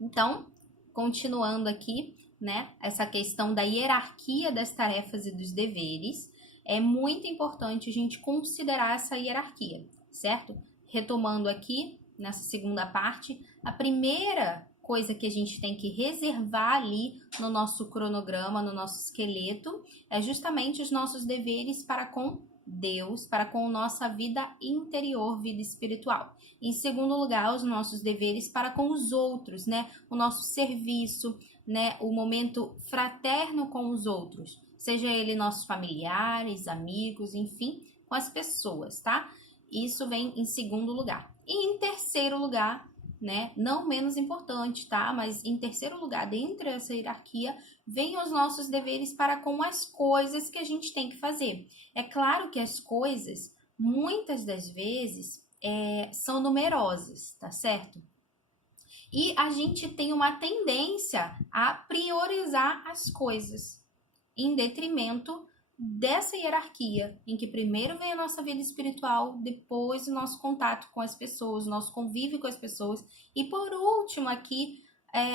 Então, continuando aqui, né, essa questão da hierarquia das tarefas e dos deveres, é muito importante a gente considerar essa hierarquia, certo? Retomando aqui, nessa segunda parte, a primeira coisa que a gente tem que reservar ali no nosso cronograma, no nosso esqueleto, é justamente os nossos deveres para com Deus, para com nossa vida interior, vida espiritual. Em segundo lugar, os nossos deveres para com os outros, né? O nosso serviço, né? O momento fraterno com os outros, seja ele nossos familiares, amigos, enfim, com as pessoas, tá? Isso vem em segundo lugar. E em terceiro lugar, né? Não menos importante, tá? Mas em terceiro lugar, dentro dessa hierarquia, vem os nossos deveres para com as coisas que a gente tem que fazer. É claro que as coisas, muitas das vezes, são numerosas, tá certo? E a gente tem uma tendência a priorizar as coisas em detrimento dessa hierarquia, em que primeiro vem a nossa vida espiritual, depois o nosso contato com as pessoas, o nosso convívio com as pessoas, e por último aqui,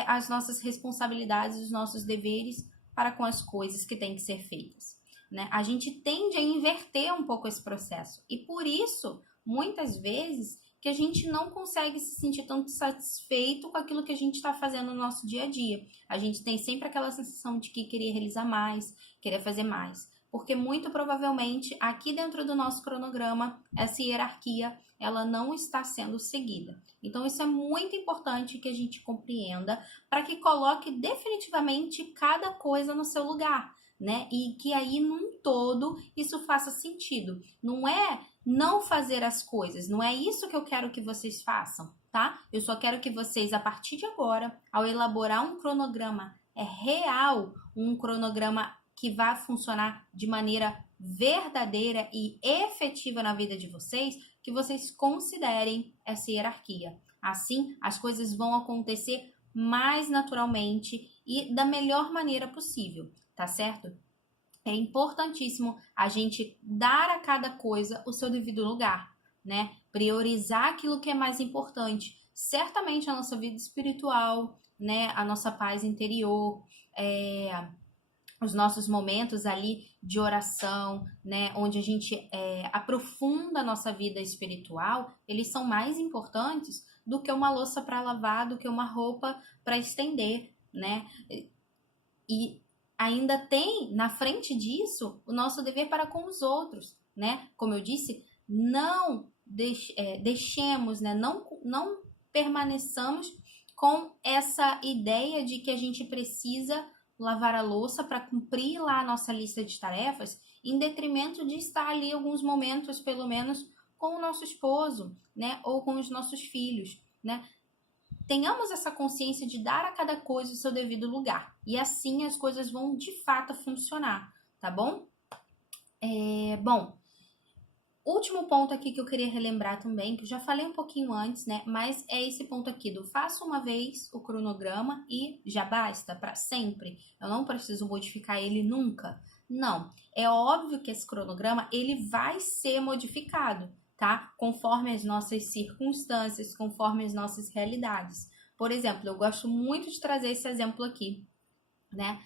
as nossas responsabilidades, os nossos deveres para com as coisas que têm que ser feitas, né? A gente tende a inverter um pouco esse processo, e por isso, muitas vezes, que a gente não consegue se sentir tanto satisfeito com aquilo que a gente está fazendo no nosso dia a dia. A gente tem sempre aquela sensação de que queria realizar mais, queria fazer mais. Porque muito provavelmente aqui dentro do nosso cronograma, essa hierarquia, ela não está sendo seguida. Então isso é muito importante que a gente compreenda para que coloque definitivamente cada coisa no seu lugar, né? E que aí num todo isso faça sentido. Não é não fazer as coisas, não é isso que eu quero que vocês façam, tá? Eu só quero que vocês, a partir de agora, ao elaborar um cronograma real, um cronograma que vai funcionar de maneira verdadeira e efetiva na vida de vocês, que vocês considerem essa hierarquia. Assim, as coisas vão acontecer mais naturalmente e da melhor maneira possível, tá certo? É importantíssimo a gente dar a cada coisa o seu devido lugar, né? Priorizar aquilo que é mais importante. Certamente a nossa vida espiritual, né? A nossa paz interior, os nossos momentos ali de oração, né, onde a gente aprofunda a nossa vida espiritual, eles são mais importantes do que uma louça para lavar, do que uma roupa para estender, né? E ainda tem na frente disso o nosso dever para com os outros, né? Como eu disse, não deixemos, né? Não permaneçamos com essa ideia de que a gente precisa lavar a louça para cumprir lá a nossa lista de tarefas, em detrimento de estar ali alguns momentos, pelo menos, com o nosso esposo, né? Ou com os nossos filhos, né? Tenhamos essa consciência de dar a cada coisa o seu devido lugar. E assim as coisas vão de fato funcionar, tá bom? Bom, último ponto aqui que eu queria relembrar também, que eu já falei um pouquinho antes, né? Mas é esse ponto aqui do faça uma vez o cronograma e já basta para sempre. Eu não preciso modificar ele nunca. Não, é óbvio que esse cronograma ele vai ser modificado, tá? Conforme as nossas circunstâncias, conforme as nossas realidades. Por exemplo, eu gosto muito de trazer esse exemplo aqui, né?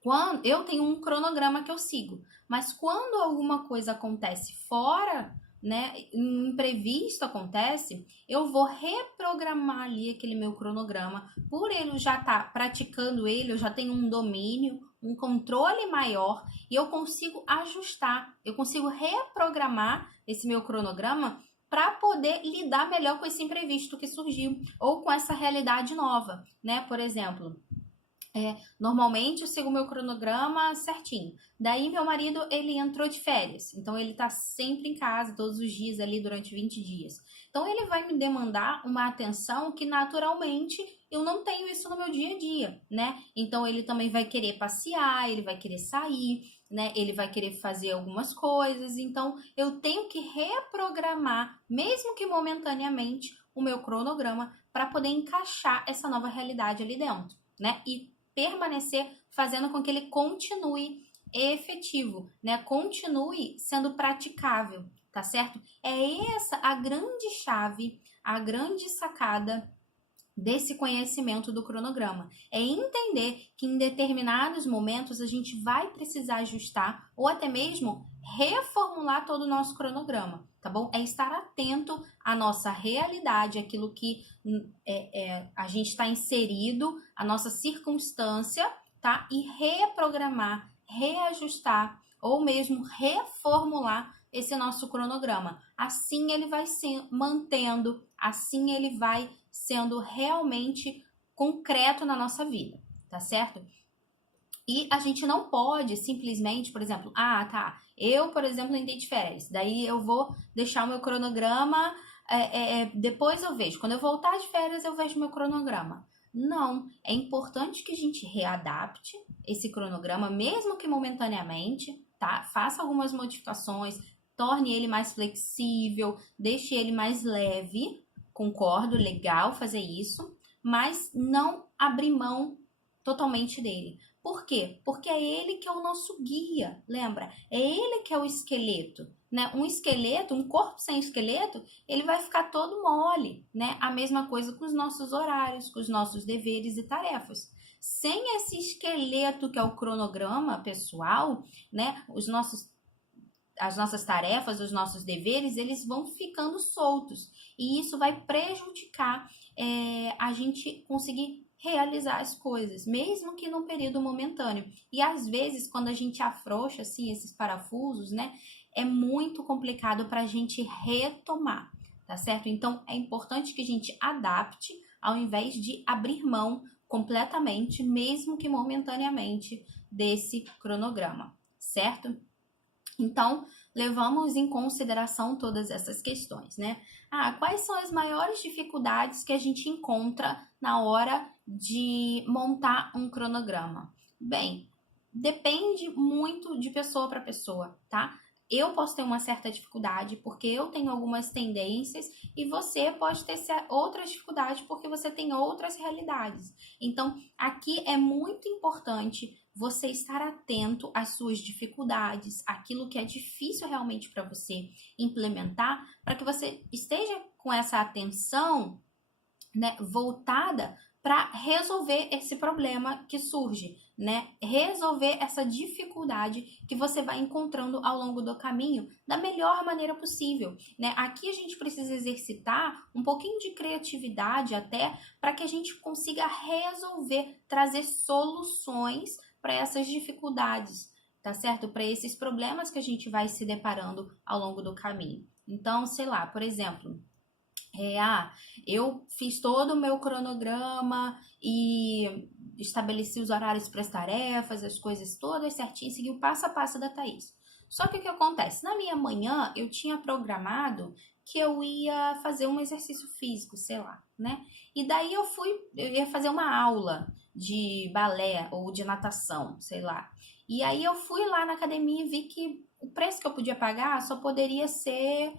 Quando eu tenho um cronograma que eu sigo, mas quando alguma coisa acontece fora, né, um imprevisto acontece, eu vou reprogramar ali aquele meu cronograma. Por ele já estar praticando ele, eu já tenho um domínio, um controle maior e eu consigo ajustar, eu consigo reprogramar esse meu cronograma para poder lidar melhor com esse imprevisto que surgiu ou com essa realidade nova, né? Por exemplo, normalmente eu sigo o meu cronograma certinho. Daí meu marido, ele entrou de férias. Então ele tá sempre em casa, todos os dias ali durante 20 dias. Então ele vai me demandar uma atenção que naturalmente eu não tenho isso no meu dia a dia, né? Então ele também vai querer passear, ele vai querer sair, né? Ele vai querer fazer algumas coisas. Então eu tenho que reprogramar, mesmo que momentaneamente, o meu cronograma para poder encaixar essa nova realidade ali dentro, né? E permanecer fazendo com que ele continue efetivo, né? Continue sendo praticável, tá certo? É essa a grande chave, a grande sacada desse conhecimento do cronograma. É entender que em determinados momentos a gente vai precisar ajustar ou até mesmo reformular todo o nosso cronograma, tá bom? É estar atento à nossa realidade, aquilo que a gente está inserido, a nossa circunstância, tá? E reprogramar, reajustar ou mesmo reformular esse nosso cronograma. Assim ele vai se mantendo, assim ele vai sendo realmente concreto na nossa vida, tá certo? E a gente não pode simplesmente, por exemplo, eu, por exemplo, entrei de férias, daí eu vou deixar o meu cronograma, depois eu vejo, quando eu voltar de férias eu vejo meu cronograma. Não, é importante que a gente readapte esse cronograma, mesmo que momentaneamente, tá? Faça algumas modificações, torne ele mais flexível, deixe ele mais leve, concordo, legal fazer isso, mas não abrir mão totalmente dele. Por quê? Porque é ele que é o nosso guia, lembra? É ele que é o esqueleto, né? Um esqueleto, um corpo sem esqueleto, ele vai ficar todo mole, né? A mesma coisa com os nossos horários, com os nossos deveres e tarefas. Sem esse esqueleto que é o cronograma pessoal, né? As nossas tarefas, os nossos deveres, eles vão ficando soltos. E isso vai prejudicar a gente conseguir realizar as coisas, mesmo que num período momentâneo. E às vezes, quando a gente afrouxa assim, esses parafusos, né, é muito complicado para a gente retomar, tá certo? Então, é importante que a gente adapte ao invés de abrir mão completamente, mesmo que momentaneamente, desse cronograma, certo? Então, levamos em consideração todas essas questões, né? Quais são as maiores dificuldades que a gente encontra na hora de montar um cronograma? Bem, depende muito de pessoa para pessoa, tá? Eu posso ter uma certa dificuldade porque eu tenho algumas tendências e você pode ter outras dificuldades porque você tem outras realidades. Então, aqui é muito importante você estar atento às suas dificuldades, aquilo que é difícil realmente para você implementar, para que você esteja com essa atenção, né, voltada para resolver esse problema que surge, né? Resolver essa dificuldade que você vai encontrando ao longo do caminho da melhor maneira possível, né? Aqui a gente precisa exercitar um pouquinho de criatividade até para que a gente consiga resolver, trazer soluções para essas dificuldades, tá certo? Para esses problemas que a gente vai se deparando ao longo do caminho. Então, sei lá, por exemplo, eu fiz todo o meu cronograma e estabeleci os horários para as tarefas, as coisas todas certinho, segui o passo a passo da Thaís. Só que o que acontece? Na minha manhã, eu tinha programado que eu ia fazer um exercício físico, sei lá, né? E daí eu ia fazer uma aula de balé ou de natação, sei lá. E aí eu fui lá na academia e vi que o preço que eu podia pagar só poderia ser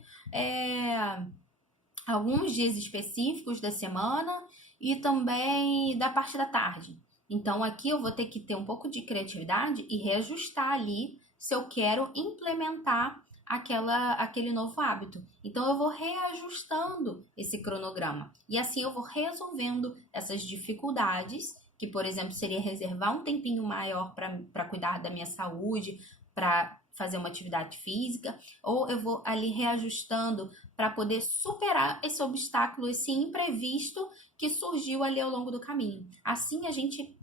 alguns dias específicos da semana e também da parte da tarde. Então aqui eu vou ter que ter um pouco de criatividade e reajustar ali se eu quero implementar aquele novo hábito. Então eu vou reajustando esse cronograma e assim eu vou resolvendo essas dificuldades, que por exemplo seria reservar um tempinho maior para cuidar da minha saúde, para fazer uma atividade física, ou eu vou ali reajustando para poder superar esse obstáculo, esse imprevisto que surgiu ali ao longo do caminho. Assim a gente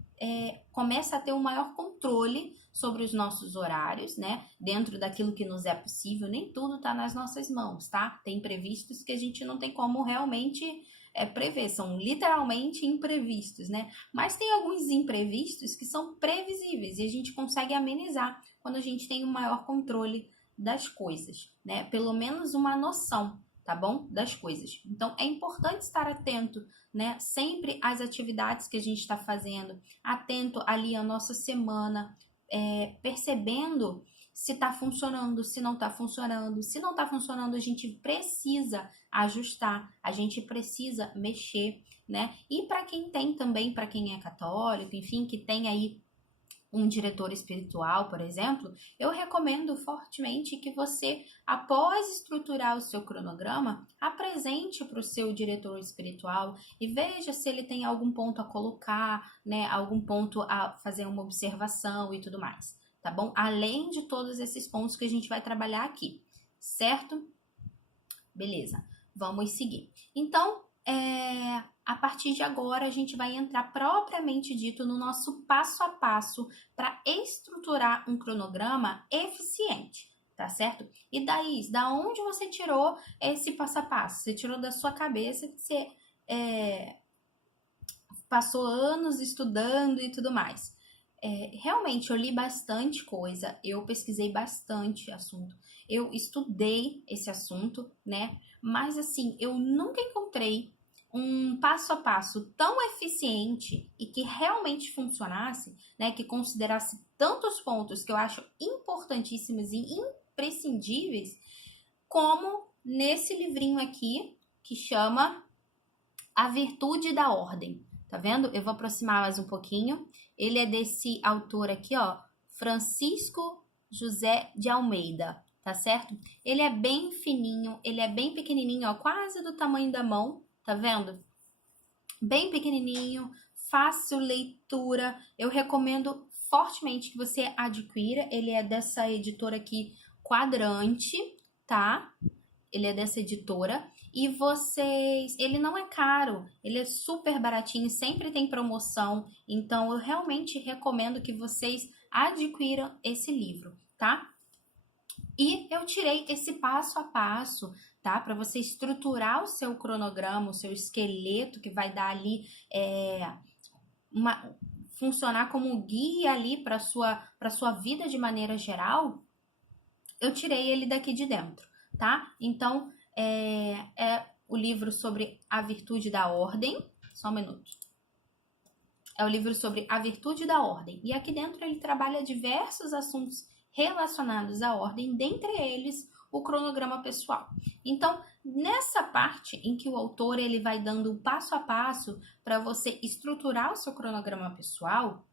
começa a ter um maior controle sobre os nossos horários, né? Dentro daquilo que nos é possível, nem tudo está nas nossas mãos, tá? Tem imprevistos que a gente não tem como realmente prever, são literalmente imprevistos, né? Mas tem alguns imprevistos que são previsíveis e a gente consegue amenizar quando a gente tem um maior controle das coisas, né? Pelo menos uma noção, tá bom? Das coisas. Então, é importante estar atento, né? Sempre às atividades que a gente está fazendo, atento ali à nossa semana, percebendo se está funcionando, se não está funcionando. Se não está funcionando, a gente precisa ajustar, a gente precisa mexer, né? E para quem tem também, para quem é católico, enfim, que tem aí um diretor espiritual, por exemplo, eu recomendo fortemente que você, após estruturar o seu cronograma, apresente para o seu diretor espiritual e veja se ele tem algum ponto a colocar, né, algum ponto a fazer uma observação e tudo mais, tá bom? Além de todos esses pontos que a gente vai trabalhar aqui, certo? Beleza, vamos seguir. Então, a partir de agora, a gente vai entrar propriamente dito no nosso passo a passo para estruturar um cronograma eficiente, tá certo? E daí, da onde você tirou esse passo a passo? Você tirou da sua cabeça que você passou anos estudando e tudo mais. Realmente, eu li bastante coisa, eu pesquisei bastante assunto, eu estudei esse assunto, né? Mas assim, eu nunca encontrei um passo a passo tão eficiente e que realmente funcionasse, né? Que considerasse tantos pontos que eu acho importantíssimos e imprescindíveis, como nesse livrinho aqui, que chama A Virtude da Ordem. Tá vendo? Eu vou aproximar mais um pouquinho. Ele é desse autor aqui, ó, Francisco José de Almeida, tá certo? Ele é bem fininho, ele é bem pequenininho, ó, quase do tamanho da mão, tá vendo? Bem pequenininho, fácil leitura. Eu recomendo fortemente que você adquira. Ele é dessa editora aqui, Quadrante, tá? Ele é dessa editora. E vocês, ele não é caro, ele é super baratinho, sempre tem promoção, então eu realmente recomendo que vocês adquiram esse livro, tá? E eu tirei esse passo a passo, tá? Para você estruturar o seu cronograma, o seu esqueleto, que vai dar ali funcionar como guia ali para sua vida de maneira geral. Eu tirei ele daqui de dentro, tá? Então, é o livro sobre a virtude da ordem. Só um minuto. É o livro sobre a virtude da ordem. E aqui dentro ele trabalha diversos assuntos relacionados à ordem, dentre eles o cronograma pessoal. Então, nessa parte em que o autor ele vai dando passo a passo para você estruturar o seu cronograma pessoal,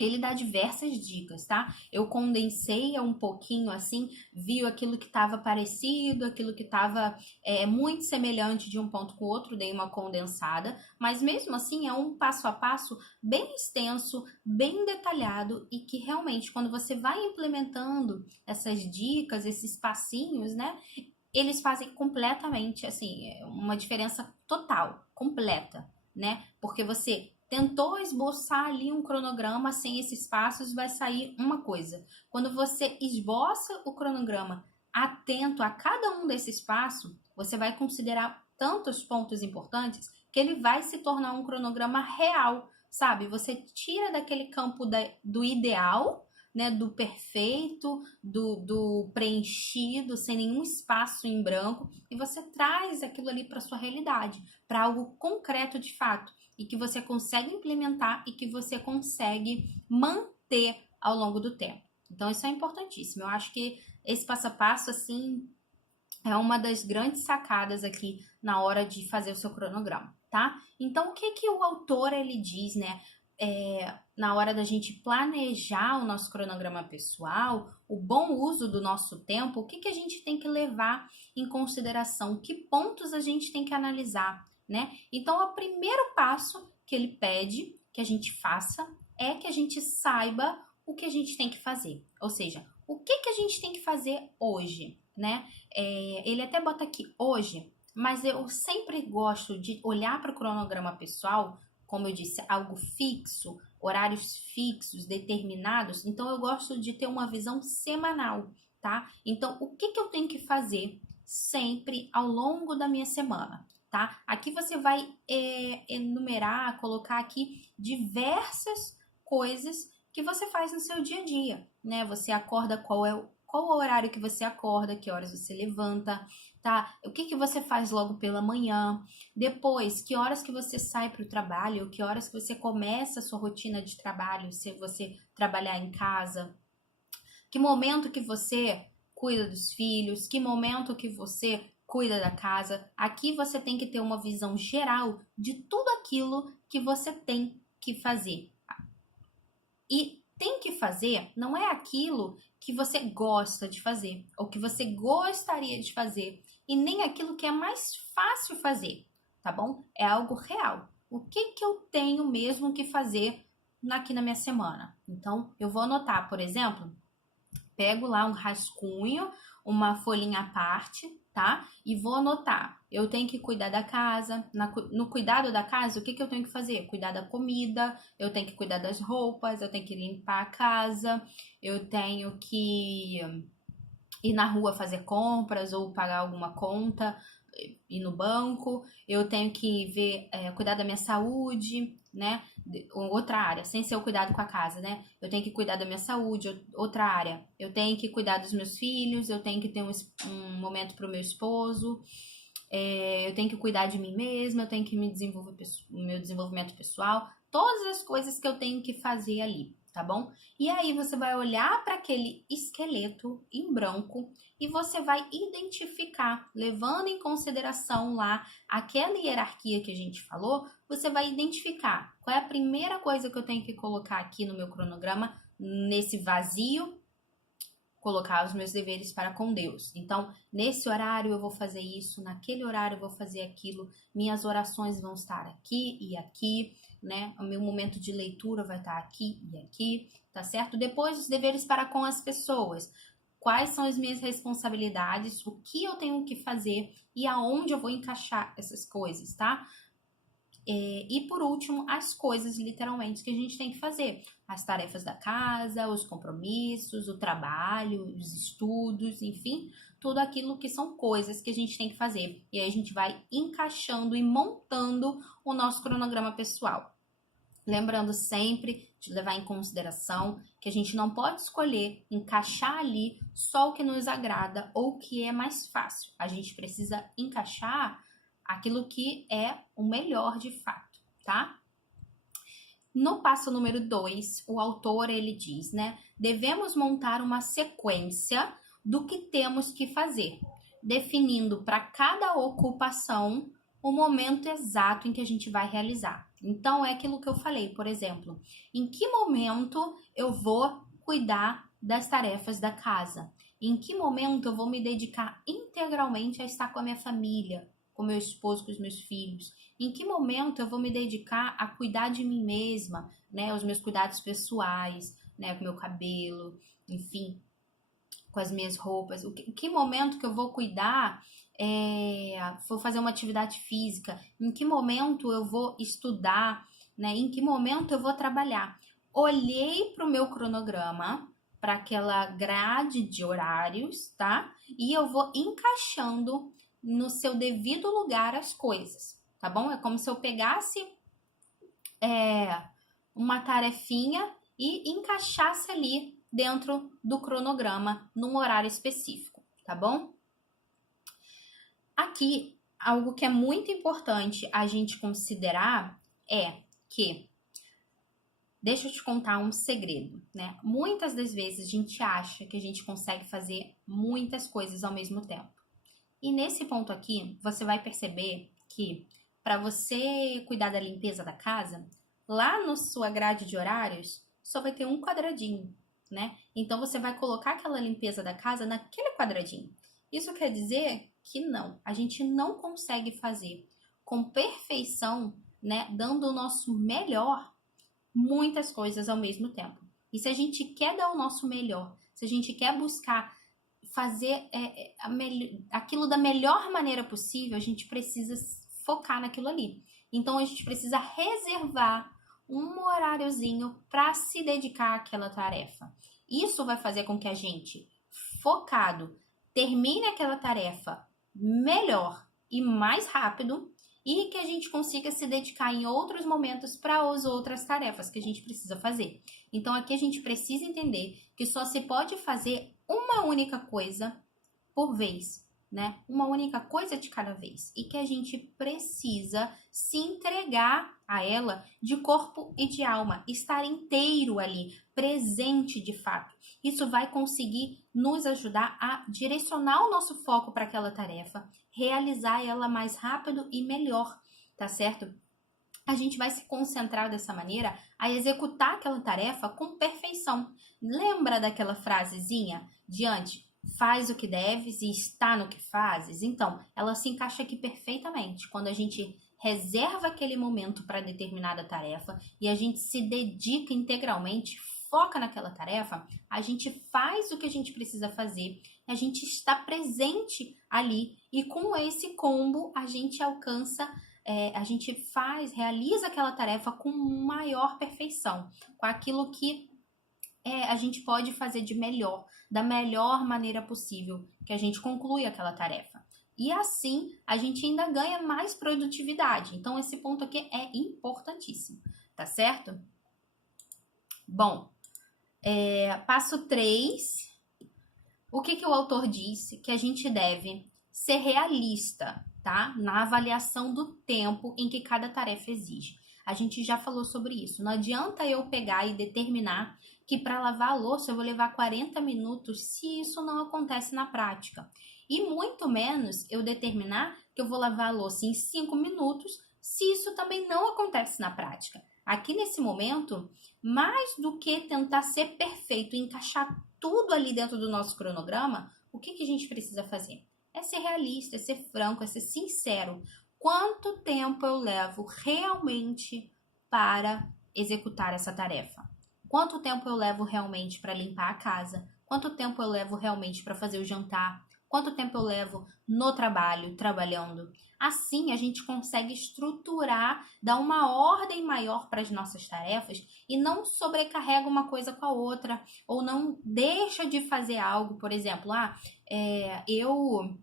ele dá diversas dicas, tá? Eu condensei um pouquinho assim, vi aquilo que estava parecido, aquilo que estava muito semelhante de um ponto com o outro, dei uma condensada, mas mesmo assim é um passo a passo bem extenso, bem detalhado e que realmente quando você vai implementando essas dicas, esses passinhos, né? Eles fazem completamente, assim, uma diferença total, completa, né? Porque você tentou esboçar ali um cronograma sem esses passos, vai sair uma coisa. Quando você esboça o cronograma atento a cada um desses passos, você vai considerar tantos pontos importantes que ele vai se tornar um cronograma real, sabe? Você tira daquele campo do ideal, né, do perfeito, do preenchido, sem nenhum espaço em branco, e você traz aquilo ali para sua realidade, para algo concreto de fato, e que você consegue implementar e que você consegue manter ao longo do tempo. Então, isso é importantíssimo. Eu acho que esse passo a passo, assim, é uma das grandes sacadas aqui na hora de fazer o seu cronograma, tá? Então, o que o autor, ele diz, né? Na hora da gente planejar o nosso cronograma pessoal, o bom uso do nosso tempo, o que a gente tem que levar em consideração, que pontos a gente tem que analisar, né? Então, o primeiro passo que ele pede que a gente faça é que a gente saiba o que a gente tem que fazer, ou seja, o que a gente tem que fazer hoje, né? Ele até bota aqui hoje, mas eu sempre gosto de olhar para o cronograma pessoal, como eu disse, algo fixo, horários fixos, determinados. Então, eu gosto de ter uma visão semanal, tá? Então, o que eu tenho que fazer sempre ao longo da minha semana, tá? Aqui você vai enumerar, colocar aqui diversas coisas que você faz no seu dia a dia, né? Você acorda, qual é o horário que você acorda, que horas você levanta, tá? O que você faz logo pela manhã, depois, que horas que você sai para o trabalho, que horas que você começa a sua rotina de trabalho, se você trabalhar em casa, que momento que você cuida dos filhos, que momento que você cuida da casa. Aqui você tem que ter uma visão geral de tudo aquilo que você tem que fazer. E tem que fazer não é aquilo que você gosta de fazer, ou que você gostaria de fazer, e nem aquilo que é mais fácil fazer, tá bom? É algo real. O que eu tenho mesmo que fazer aqui na minha semana? Então, eu vou anotar, por exemplo, pego lá um rascunho, uma folhinha à parte, tá? E vou anotar. Eu tenho que cuidar da casa. No cuidado da casa, o que eu tenho que fazer? Cuidar da comida, eu tenho que cuidar das roupas, eu tenho que limpar a casa, eu tenho que ir na rua fazer compras ou pagar alguma conta, ir no banco, eu tenho que ver, cuidar da minha saúde, né? Outra área, sem ser o cuidado com a casa, né? Eu tenho que cuidar da minha saúde, outra área. Eu tenho que cuidar dos meus filhos, eu tenho que ter um momento para o meu esposo, eu tenho que cuidar de mim mesma, eu tenho que me desenvolver o meu desenvolvimento pessoal, todas as coisas que eu tenho que fazer ali, tá bom? E aí você vai olhar para aquele esqueleto em branco e você vai identificar, levando em consideração lá aquela hierarquia que a gente falou, você vai identificar qual é a primeira coisa que eu tenho que colocar aqui no meu cronograma, nesse vazio, colocar os meus deveres para com Deus. Então, nesse horário eu vou fazer isso, naquele horário eu vou fazer aquilo, minhas orações vão estar aqui e aqui, né? O meu momento de leitura vai estar aqui e aqui, tá certo? Depois, os deveres para com as pessoas. Quais são as minhas responsabilidades, o que eu tenho que fazer e aonde eu vou encaixar essas coisas, tá? E por último, as coisas literalmente que a gente tem que fazer. As tarefas da casa, os compromissos, o trabalho, os estudos, enfim, tudo aquilo que são coisas que a gente tem que fazer. E aí a gente vai encaixando e montando o nosso cronograma pessoal. Lembrando sempre de levar em consideração que a gente não pode escolher encaixar ali só o que nos agrada ou o que é mais fácil. A gente precisa encaixar aquilo que é o melhor de fato, tá? No passo número 2, o autor ele diz, né? Devemos montar uma sequência do que temos que fazer, definindo para cada ocupação o momento exato em que a gente vai realizar. Então, é aquilo que eu falei, por exemplo, em que momento eu vou cuidar das tarefas da casa? Em que momento eu vou me dedicar integralmente a estar com a minha família, com meu esposo, com os meus filhos? Em que momento eu vou me dedicar a cuidar de mim mesma, né? Os meus cuidados pessoais, né? Com o meu cabelo, enfim, com as minhas roupas. Em que momento que eu vou cuidar, vou fazer uma atividade física? Em que momento eu vou estudar, né? Em que momento eu vou trabalhar? Olhei para o meu cronograma, para aquela grade de horários, tá? E eu vou encaixando no seu devido lugar as coisas, tá bom? É como se eu pegasse uma tarefinha e encaixasse ali dentro do cronograma num horário específico, tá bom? Aqui, algo que é muito importante a gente considerar é que, deixa eu te contar um segredo, né? Muitas das vezes a gente acha que a gente consegue fazer muitas coisas ao mesmo tempo. E nesse ponto aqui, você vai perceber que para você cuidar da limpeza da casa, lá na sua grade de horários, só vai ter um quadradinho, né? Então, você vai colocar aquela limpeza da casa naquele quadradinho. Isso quer dizer que não, a gente não consegue fazer com perfeição, né? Dando o nosso melhor, muitas coisas ao mesmo tempo. E se a gente quer dar o nosso melhor, se a gente quer buscar fazer aquilo da melhor maneira possível, a gente precisa focar naquilo ali. Então, a gente precisa reservar um horáriozinho para se dedicar àquela tarefa. Isso vai fazer com que a gente, focado, termine aquela tarefa melhor e mais rápido e que a gente consiga se dedicar em outros momentos para as outras tarefas que a gente precisa fazer. Então, aqui a gente precisa entender que só se pode fazer uma única coisa por vez, né? Uma única coisa de cada vez. E que a gente precisa se entregar a ela de corpo e de alma, estar inteiro ali, presente de fato. Isso vai conseguir nos ajudar a direcionar o nosso foco para aquela tarefa, realizar ela mais rápido e melhor, tá certo? a gente vai se concentrar dessa maneira a executar aquela tarefa com perfeição. Lembra daquela frasezinha de antes? Faz o que deves e está no que fazes? Então, ela se encaixa aqui perfeitamente. Quando a gente reserva aquele momento para determinada tarefa e a gente se dedica integralmente, foca naquela tarefa, a gente faz o que a gente precisa fazer, a gente está presente ali e com esse combo a gente alcança, a gente realiza aquela tarefa com maior perfeição, com aquilo que a gente pode fazer de melhor, da melhor maneira possível, que a gente conclui aquela tarefa. E assim, a gente ainda ganha mais produtividade. Então, esse ponto aqui é importantíssimo, tá certo? Bom, passo 3. O que o autor disse? Que a gente deve ser realista, tá? Na avaliação do tempo em que cada tarefa exige. A gente já falou sobre isso. Não adianta eu pegar e determinar que para lavar a louça eu vou levar 40 minutos se isso não acontece na prática. E muito menos eu determinar que eu vou lavar a louça em 5 minutos se isso também não acontece na prática. Aqui nesse momento, mais do que tentar ser perfeito e encaixar tudo ali dentro do nosso cronograma, o que a gente precisa fazer? É ser realista, é ser franco, é ser sincero. Quanto tempo eu levo realmente para executar essa tarefa? Quanto tempo eu levo realmente para limpar a casa? Quanto tempo eu levo realmente para fazer o jantar? Quanto tempo eu levo no trabalho, trabalhando? Assim, a gente consegue estruturar, dar uma ordem maior para as nossas tarefas e não sobrecarrega uma coisa com a outra, ou não deixa de fazer algo, por exemplo, eu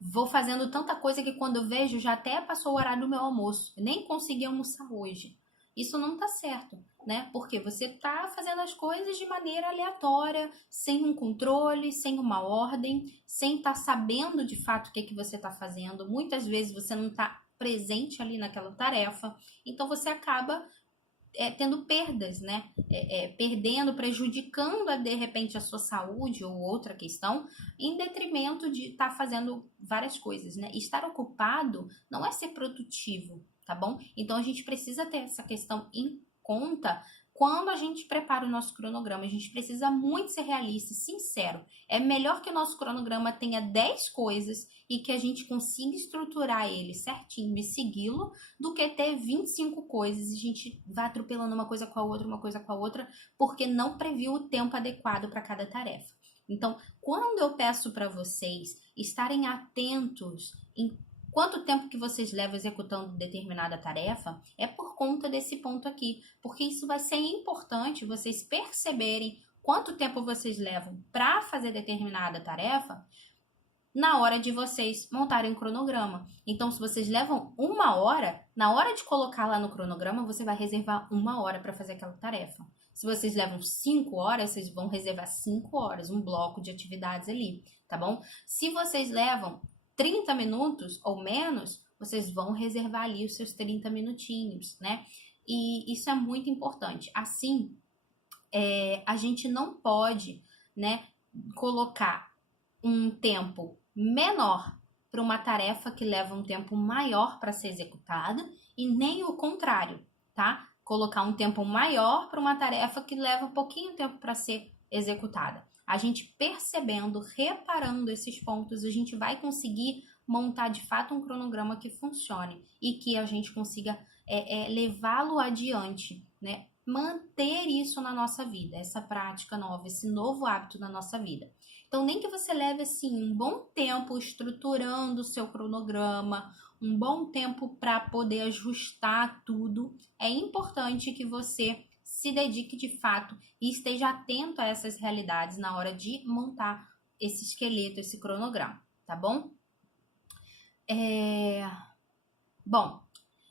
vou fazendo tanta coisa que quando eu vejo já até passou o horário do meu almoço, eu nem consegui almoçar hoje. Isso não tá certo, né? Porque você tá fazendo as coisas de maneira aleatória, sem um controle, sem uma ordem, sem estar sabendo de fato o que você tá fazendo. Muitas vezes você não tá presente ali naquela tarefa, então você acaba tendo perdas, né? Perdendo, prejudicando de repente a sua saúde ou outra questão, em detrimento de estar fazendo várias coisas, né? Estar ocupado não é ser produtivo, tá bom? Então a gente precisa ter essa questão em conta quando a gente prepara o nosso cronograma. A gente precisa muito ser realista e sincero. É melhor que o nosso cronograma tenha 10 coisas e que a gente consiga estruturar ele certinho e segui-lo, do que ter 25 coisas e a gente vai atropelando uma coisa com a outra, porque não previu o tempo adequado para cada tarefa. Então, quando eu peço para vocês estarem atentos em quanto tempo que vocês levam executando determinada tarefa, é por conta desse ponto aqui, porque isso vai ser importante vocês perceberem quanto tempo vocês levam para fazer determinada tarefa na hora de vocês montarem um cronograma. Então, se vocês levam 1 hora, na hora de colocar lá no cronograma, você vai reservar 1 hora para fazer aquela tarefa. Se vocês levam 5 horas, vocês vão reservar 5 horas, um bloco de atividades ali, tá bom? Se vocês levam 30 minutos ou menos, vocês vão reservar ali os seus 30 minutinhos, né? E isso é muito importante. Assim, a gente não pode, né, colocar um tempo menor para uma tarefa que leva um tempo maior para ser executada e nem o contrário, tá? Colocar um tempo maior para uma tarefa que leva um pouquinho tempo para ser executada. A gente percebendo, reparando esses pontos, a gente vai conseguir montar de fato um cronograma que funcione e que a gente consiga levá-lo adiante, né? Manter isso na nossa vida, essa prática nova, esse novo hábito na nossa vida. Então, nem que você leve assim um bom tempo estruturando o seu cronograma, um bom tempo para poder ajustar tudo, é importante que você se dedique de fato e esteja atento a essas realidades na hora de montar esse esqueleto, esse cronograma, tá bom? Bom,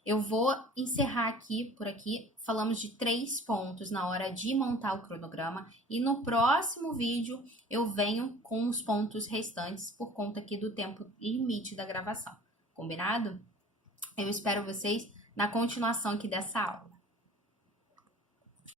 eu vou encerrar aqui, por aqui. Falamos de 3 pontos na hora de montar o cronograma e no próximo vídeo eu venho com os pontos restantes por conta aqui do tempo limite da gravação. Combinado? Eu espero vocês na continuação aqui dessa aula.